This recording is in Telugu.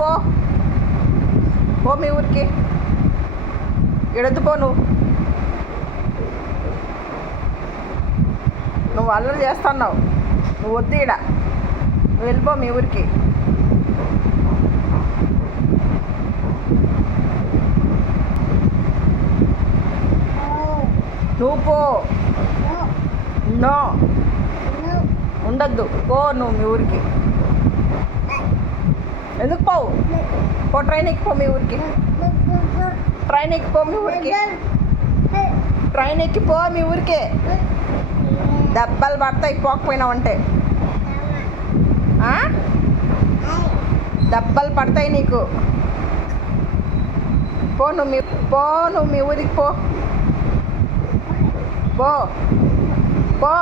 పో పో మీ ఊరికి. ఎడద్దు పో. నువ్వు అల్లరి చేస్తున్నావు. నువ్వు వద్దు ఈడ. నువ్వు వెళ్ళిపో మీ ఊరికి. నువ్వు పో. నో ఉండద్దు. పో నువ్వు మీ ఊరికి. ఎందుకు పోవు? పో ట్రైన్ ఎక్కిపో మీ ఊరికి. ట్రైన్ ఎక్కిపో మీ ఊరికి. ట్రైన్ ఎక్కిపో మీ ఊరికే. దెబ్బలు పడతాయి పోకపోయినావంటే. దెబ్బలు పడతాయి నీకు. పో నువ్వు మీ ఊరికి పో. పో.